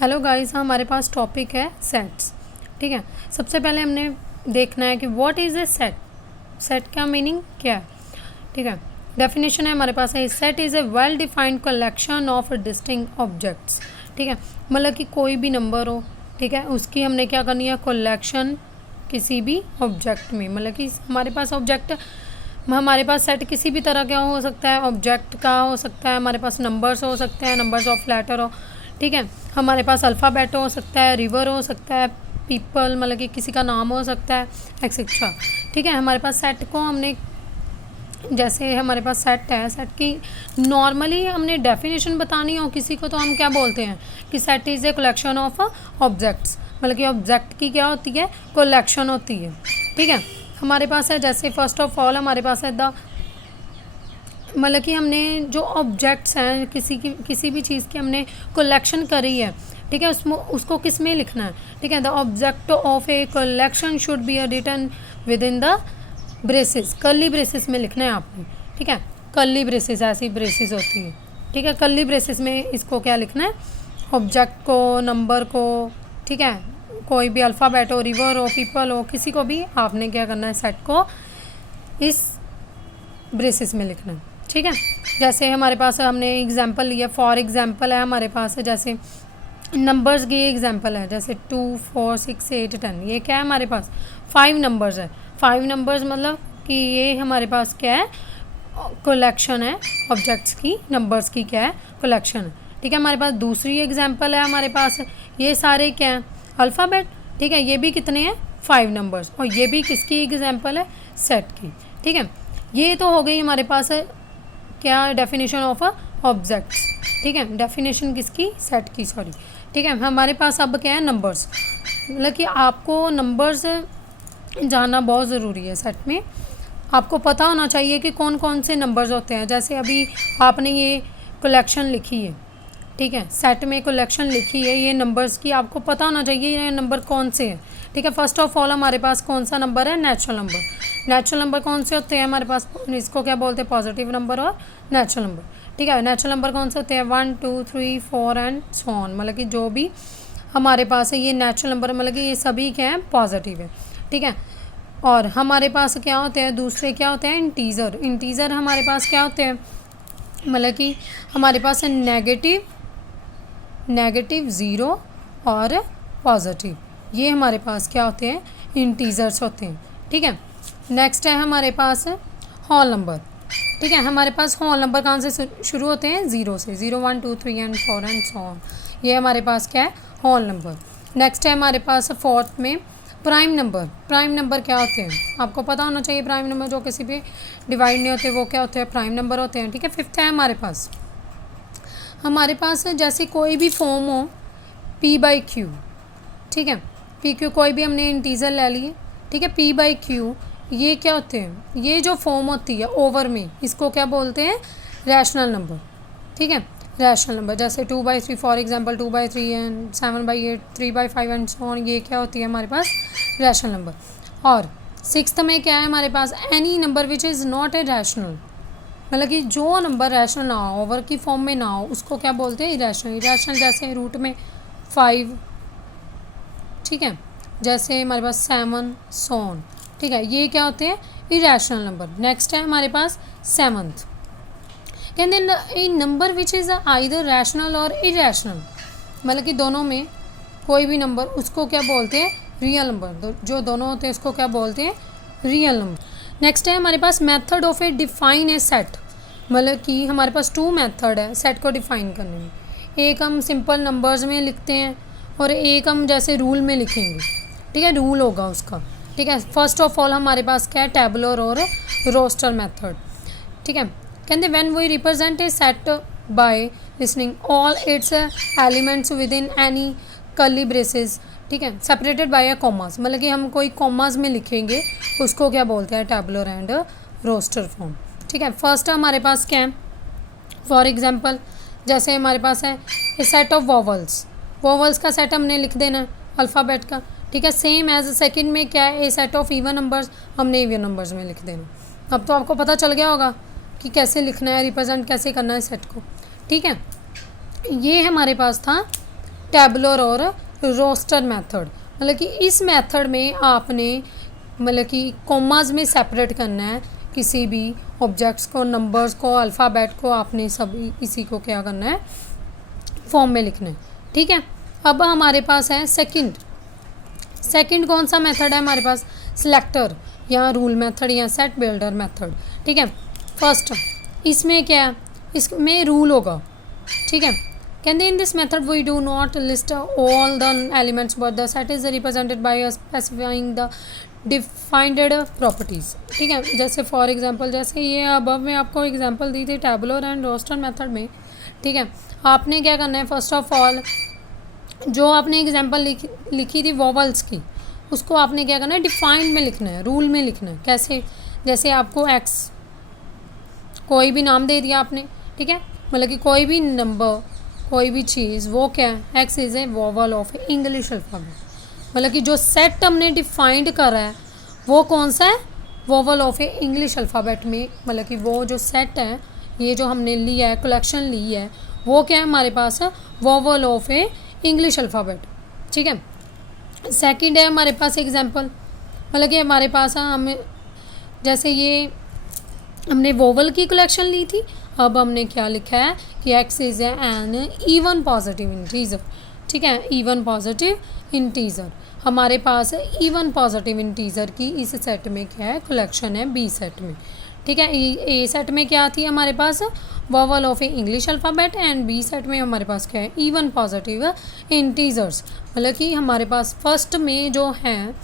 Hello guys, हमारे पास topic है sets. ठीक है, सबसे पहले हमने देखना है कि what is a set. Set का मीनिंग क्या है। ठीक है, डेफिनेशन है हमारे पास है set is a well defined collection of distinct objects. ठीक है, मतलब कि कोई भी नंबर हो, ठीक है, उसकी हमने क्या करनी है, कलेक्शन किसी भी ऑब्जेक्ट में। मतलब कि हमारे पास ऑब्जेक्ट, हमारे पास सेट किसी भी तरह का हो सकता है, ऑब्जेक्ट का हो सकता है, हमारे पास नंबर्स हो सकते हैं, नंबर्स ऑफ लेटर हो। ठीक है, हमारे पास अल्फ़ाबेट हो सकता है, रिवर हो सकता है, पीपल मतलब कि किसी का नाम हो सकता है, एक्सेट्रा। ठीक है, हमारे पास सेट को हमने, जैसे हमारे पास सेट है, सेट की नॉर्मली हमने डेफिनेशन बतानी हो किसी को तो हम क्या बोलते हैं कि set is a collection of objects. मतलब कि ऑब्जेक्ट की क्या होती है, कलेक्शन होती है। ठीक है, हमारे पास है जैसे फर्स्ट ऑफ ऑल हमारे पास है द, मतलब कि हमने जो ऑब्जेक्ट्स हैं किसी भी चीज़ की हमने कलेक्शन करी है। ठीक है, उसमें उसको किस में लिखना है। ठीक है, the object of a collection should be written with in the braces, curly braces में लिखना है आपने। ठीक है, कर्ली ब्रेसेस, ऐसी ब्रेसेस होती है। ठीक है, कर्ली ब्रेसेस में इसको क्या लिखना है, ऑब्जेक्ट को, नंबर को। ठीक है, कोई भी अल्फ़ाबेट हो, रिवर हो, पीपल हो, किसी को भी आपने क्या करना है, सेट को इस ब्रेसेस में लिखना है। ठीक है, जैसे हमारे पास हमने एग्जांपल लिया, फॉर एग्जांपल है हमारे पास जैसे नंबर्स की एग्जांपल है, जैसे 2, 4, 6, 8, 10। ये क्या है, हमारे पास 5 नंबर्स है। 5 नंबर्स मतलब कि ये हमारे पास क्या है, कलेक्शन है ऑब्जेक्ट्स की, नंबर्स की क्या है, कलेक्शन है। ठीक है, हमारे पास दूसरी एग्जांपल है हमारे पास, ये सारे क्या हैं, अल्फ़ाबेट। ठीक है, ये भी कितने हैं, 5 नंबर्स, और ये भी किसकी एग्जांपल है, सेट की। ठीक है, ये तो हो गई हमारे पास क्या, डेफिनेशन ऑफ ऑब्जेक्ट्स। ठीक है, डेफिनेशन किसकी, सेट की, सॉरी। ठीक है, हमारे पास अब क्या है, नंबर्स। मतलब कि आपको नंबर्स जानना बहुत ज़रूरी है। सेट में आपको पता होना चाहिए कि कौन कौन से नंबर्स होते हैं। जैसे अभी आपने ये कलेक्शन लिखी है, ठीक है, सेट में कलेक्शन लिखी है, ये नंबर्स की आपको पता होना चाहिए ये नंबर कौन से हैं। ठीक है, फर्स्ट ऑफ ऑल हमारे पास कौन सा नंबर है, नेचुरल नंबर। नेचुरल नंबर कौन से होते हैं हमारे पास, इसको क्या बोलते हैं, पॉजिटिव नंबर और नेचुरल नंबर। ठीक है, नेचुरल नंबर कौन से होते हैं, 1, 2, 3, 4 एंड सो ऑन। मतलब कि जो भी हमारे पास है ये नेचुरल नंबर, मतलब कि ये सभी क्या हैं, पॉजिटिव है। ठीक है, और हमारे पास क्या होते हैं, दूसरे क्या होते हैं, इंटीजर। इंटीजर हमारे पास क्या होते हैं, मतलब कि हमारे पास है नेगेटिव, ज़ीरो और पॉजिटिव। ये हमारे पास क्या होते हैं, इंटीजर्स होते हैं। ठीक है, नेक्स्ट है हमारे पास होल नंबर। ठीक है, हमारे पास होल नंबर कहाँ से शुरू होते हैं, 0 से। 0, 1, 2, 3 एंड 4 एंड सो ऑन। ये हमारे पास क्या है, होल नंबर। नेक्स्ट है हमारे पास फोर्थ में प्राइम नंबर। प्राइम नंबर क्या होते हैं, आपको पता होना चाहिए। प्राइम नंबर जो किसी भी डिवाइड नहीं होते वो क्या होते हैं, प्राइम नंबर होते हैं। ठीक है, फिफ्थ है हमारे पास जैसे कोई भी फॉर्म हो, p/q। ठीक है, p/q कोई भी हमने इंटीजर ले लिए। ठीक है, p/q ये क्या होते हैं, ये जो फॉर्म होती है ओवर में, इसको क्या बोलते हैं, रैशनल नंबर। ठीक है, रैशनल नंबर जैसे 2/3 for example, 2/3 and 7/8, 3/5 and so on. ये क्या होती है हमारे पास, रैशनल नंबर। और सिक्स्थ में क्या है हमारे पास, any number which is not a rational. मतलब कि जो नंबर रैशनल ना हो, ओवर की फॉर्म में ना हो, उसको क्या बोलते हैं, इरेशनल। इरेशनल जैसे रूट में 5। ठीक है, जैसे हमारे पास 7, सो ऑन। ठीक है, ये क्या होते हैं, इरेशनल नंबर। नेक्स्ट है हमारे पास सेवंथ, कहते हैं a number which is either rational or irrational. मतलब कि दोनों में कोई भी नंबर, उसको क्या बोलते हैं, रियल नंबर। जो दोनों होते हैं उसको क्या बोलते हैं, रियल नंबर। नेक्स्ट है हमारे पास method of a define a set. मतलब कि हमारे पास 2 मेथड है सेट को डिफाइन करने में। एक हम सिंपल नंबर्स में लिखते हैं और एक हम जैसे रूल में लिखेंगे। ठीक है, रूल होगा उसका। ठीक है, फर्स्ट ऑफ ऑल हमारे पास क्या है, टेबुलर और रोस्टर मेथड। ठीक है, कहते when we represent a set by listing all its elements within any curly braces. ठीक है, सेपरेटेड बाय अ कॉमास। मतलब कि हम कोई कॉमास में लिखेंगे, उसको क्या बोलते हैं, टेबुलर एंड रोस्टर फॉर्म। ठीक है, फर्स्ट हमारे पास क्या है, फॉर एग्जांपल जैसे हमारे पास है ए सेट ऑफ वॉवल्स। वॉवल्स का सेट हमने लिख देना अल्फ़ाबेट का। ठीक है, सेम एज सेकंड में क्या है, ए सेट ऑफ इवन नंबर्स, हमने इवन नंबर्स में लिख देना। अब तो आपको पता चल गया होगा कि कैसे लिखना है, रिप्रेजेंट कैसे करना है सेट को। ठीक है, ये हमारे पास था टैबुलर और रोस्टर मेथड। मतलब कि इस मेथड में आपने मतलब कि कॉमाज में सेपरेट करना है किसी भी ऑब्जेक्ट्स को, नंबर्स को, अल्फ़ाबेट को, आपने सभी इसी को क्या करना है, फॉर्म में लिखना है। ठीक है, अब हमारे पास है सेकंड कौन सा मेथड है हमारे पास, सिलेक्टर या रूल मेथड या सेट बिल्डर मेथड। ठीक है, फर्स्ट इसमें क्या है, इसमें रूल होगा। ठीक है, कहते in this method we do not list all the elements but the set is represented by specifying the defined properties. ठीक है, जैसे फॉर एग्जांपल जैसे ये अबव में आपको एग्जांपल दी थी टैबुलर एंड रोस्टर मेथड में। ठीक है, आपने क्या करना है, फर्स्ट ऑफ ऑल जो आपने एग्जांपल लिखी थी वॉवल्स की, उसको आपने क्या करना है, डिफाइंड में लिखना है, रूल में लिखना है। कैसे, जैसे आपको एक्स कोई भी नाम दे दिया आपने। ठीक है, मतलब कि कोई भी नंबर, कोई भी चीज़, वो क्या है, x is A vowel of English alphabet. मतलब कि जो सेट हमने डिफाइंड करा है वो कौन सा है, vowel of a English alphabet में। मतलब कि वो जो सेट है, ये जो हमने लिया है, कलेक्शन ली है, वो क्या है हमारे पास है, vowel of a English alphabet. ठीक है, सेकंड है हमारे पास एग्जांपल, मतलब कि हमारे पास हमें जैसे ये हमने वोवल की कलेक्शन ली थी, अब हमने क्या लिखा है कि x is an even positive integer. ठीक है, इवन पॉजिटिव इंटीजर हमारे पास है, इवन पॉजिटिव इंटीजर की इस सेट में क्या है, कलेक्शन है बी सेट में। ठीक है, ए सेट में क्या थी हमारे पास, vowel of a English alphabet, and B set में हमारे पास क्या है, इवन पॉजिटिव इंटीजर्स। मतलब कि हमारे पास फर्स्ट में जो हैं,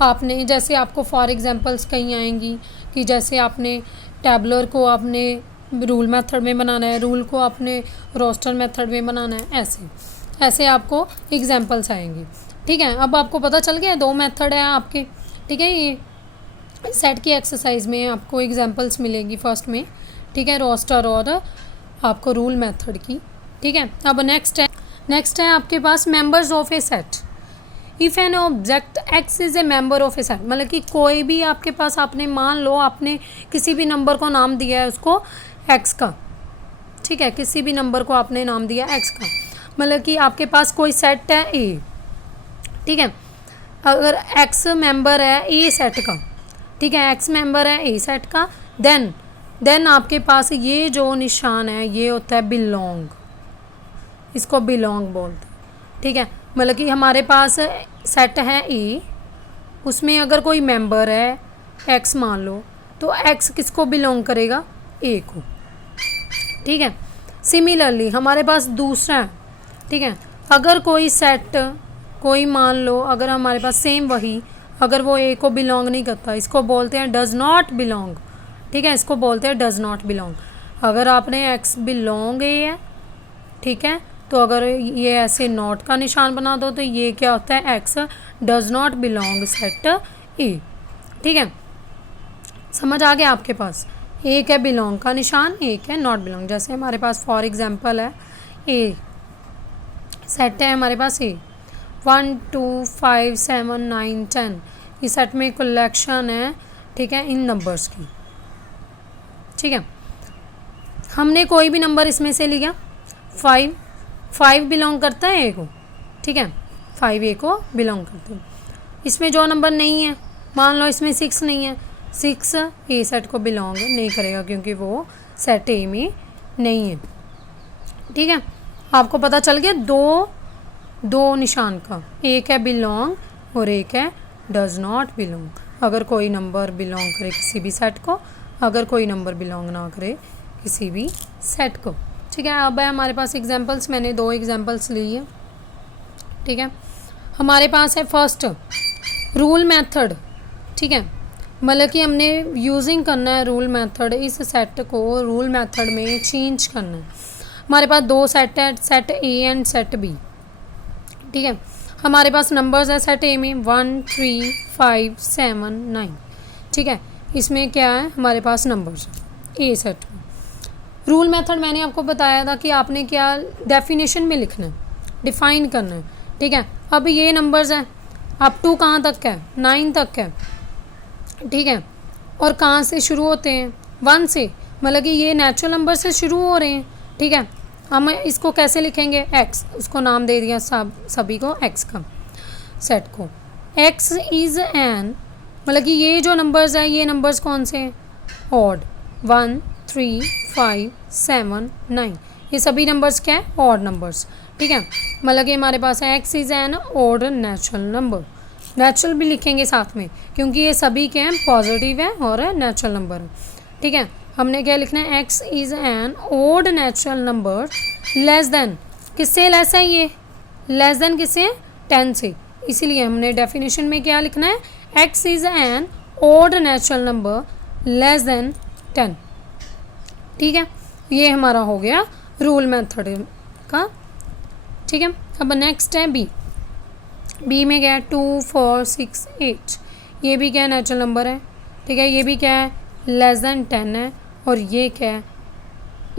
आपने जैसे आपको फॉर एग्जांपल्स कहीं आएंगी कि जैसे आपने टैबुलर को आपने रूल मेथड में बनाना है, रूल को आपने रोस्टर मेथड में बनाना है, ऐसे आपको एग्जांपल्स आएंगे। ठीक है, अब आपको पता चल गया, दो मेथड है आपके। ठीक है, ये सेट की एक्सरसाइज में आपको एग्जांपल्स मिलेगी फर्स्ट में। ठीक है, रोस्टर और आपको रूल मेथड की। ठीक है, अब नेक्स्ट है आपके पास members of a set. If an object X is a member of a set, मतलब कि कोई भी आपके पास, आपने मान लो आपने किसी भी नंबर को नाम दिया है उसको एक्स का। ठीक है, किसी भी नंबर को आपने नाम दिया एक्स का, मतलब कि आपके पास कोई सेट है ए। ठीक है, अगर एक्स मेंबर है ए सेट का, ठीक है, एक्स मेंबर है ए सेट का, देन आपके पास ये जो निशान है ये होता है बिलोंग, इसको बिलोंग बोलते हैं। ठीक है, मतलब कि हमारे पास सेट है ए, उसमें अगर कोई मेंबर है एक्स मान लो, तो एक्स किसको बिलोंग करेगा, ए को। ठीक है, सिमिलरली हमारे पास दूसरा है। ठीक है, अगर कोई सेट, कोई मान लो अगर हमारे पास सेम वही, अगर वो ए को बिलोंग नहीं करता, इसको बोलते हैं डज़ नॉट बिलोंग। ठीक है, इसको बोलते हैं डज़ नॉट बिलोंग। अगर आपने एक्स बिलोंग ए है, ठीक है, तो अगर ये ऐसे नॉट का निशान बना दो तो ये क्या होता है, x does not belong set ए। ठीक है, समझ आ गया आपके पास, एक है बिलोंग का निशान, एक है नॉट बिलोंग। जैसे हमारे पास फॉर एग्जांपल है ए सेट है हमारे पास ए 1 2 5 7 9 10, इस सेट में कलेक्शन है। ठीक है, इन नंबर्स की। ठीक है, हमने कोई भी नंबर इसमें से लिया, 5 बिलोंग करता है ए को। ठीक है, 5 ए को बिलोंग करते हैं। इसमें जो नंबर नहीं है, मान लो इसमें 6 नहीं है, 6 ए सेट को बिलोंग नहीं करेगा क्योंकि वो सेट ए में नहीं है। ठीक है, आपको पता चल गया दो निशान का, एक है बिलोंग और एक है डज़ नॉट बिलोंग। अगर कोई नंबर बिलोंग करे किसी भी सेट को, अगर कोई नंबर बिलोंग ना करे किसी भी सेट को। ठीक है, अब है हमारे पास एग्जांपल्स, मैंने 2 एग्जांपल्स ली है। ठीक है, हमारे पास है फर्स्ट रूल मेथड। ठीक है, मतलब कि हमने यूजिंग करना है रूल मेथड, इस सेट को रूल मेथड में चेंज करना है। हमारे पास 2 सेट है, set A and set B. ठीक है, हमारे पास नंबर्स है सेट ए में 1 3 5 7 9। ठीक है, इसमें क्या है हमारे पास नंबर्स ए सेट में। रूल मेथड मैंने आपको बताया था कि आपने क्या डेफिनेशन में लिखना है, डिफाइन करना है। ठीक है, अब ये नंबर्स हैं, अप टू कहाँ तक है, 9 तक है। ठीक है, और कहाँ से शुरू होते हैं, 1 से, मतलब कि ये नेचुरल नंबर से शुरू हो रहे हैं। ठीक है, हम इसको कैसे लिखेंगे, एक्स, उसको नाम दे दिया सभी को एक्स का, सेट को। एक्स इज़ एन, मतलब कि ये जो नंबर्स हैं ये नंबर्स कौन से हैं, ऑड, 1 3 5 7 9, ये सभी नंबर्स क्या है, ऑड नंबर्स, ठीक है। मतलब कि हमारे पास है x is N odd natural number, natural भी लिखेंगे साथ में क्योंकि ये सभी क्या हैं, पॉजिटिव है और नेचुरल नंबर है, ठीक है। हमने क्या लिखना है, x is N odd natural number less then, किससे लेस है ये, लेस देन किससे, 10 से, इसीलिए हमने डेफिनेशन में क्या लिखना है, x is N odd natural number less than 10, ठीक है। ये हमारा हो गया रूल मेथड का, ठीक है। अब नेक्स्ट है बी। बी में क्या है, 2 4 6 8, ये भी क्या है, नेचुरल नंबर है, ठीक है। ये भी क्या है, लेस देन 10 है, और ये क्या है,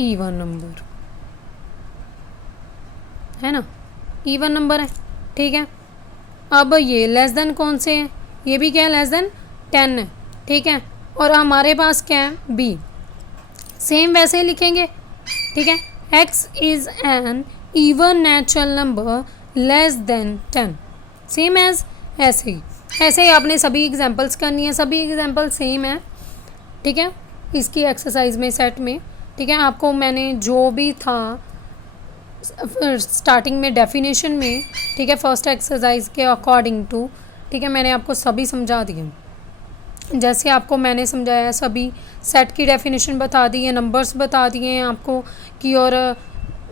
इवन नंबर है ना, इवन नंबर है, ठीक है। अब ये लेस देन कौन से हैं, ये भी क्या है, लेस देन 10 है, ठीक है। और हमारे पास क्या है, बी, सेम वैसे ही लिखेंगे, ठीक है। X is an even natural number less than 10, same as, ऐसे ही आपने सभी एग्जांपल्स करनी है, सभी एग्जांपल सेम है, ठीक है। इसकी एक्सरसाइज में, सेट में, ठीक है। आपको मैंने जो भी था स्टार्टिंग में डेफिनेशन में, ठीक है, फर्स्ट एक्सरसाइज के अकॉर्डिंग टू, ठीक है, मैंने आपको सभी समझा दिए, जैसे आपको मैंने समझाया, सभी सेट की डेफिनेशन बता दी है, नंबर्स बता दिए हैं आपको कि, और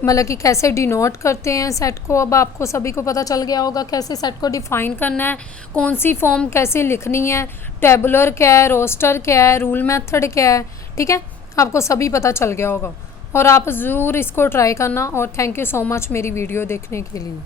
मतलब कि कैसे डिनोट करते हैं सेट को। अब आपको सभी को पता चल गया होगा कैसे सेट को डिफ़ाइन करना है, कौन सी फॉर्म कैसे लिखनी है, टेबुलर क्या है, रोस्टर क्या है, रूल मेथड क्या है, ठीक है। आपको सभी पता चल गया होगा और आप ज़रूर इसको ट्राई करना। और थैंक यू सो मच मेरी वीडियो देखने के लिए।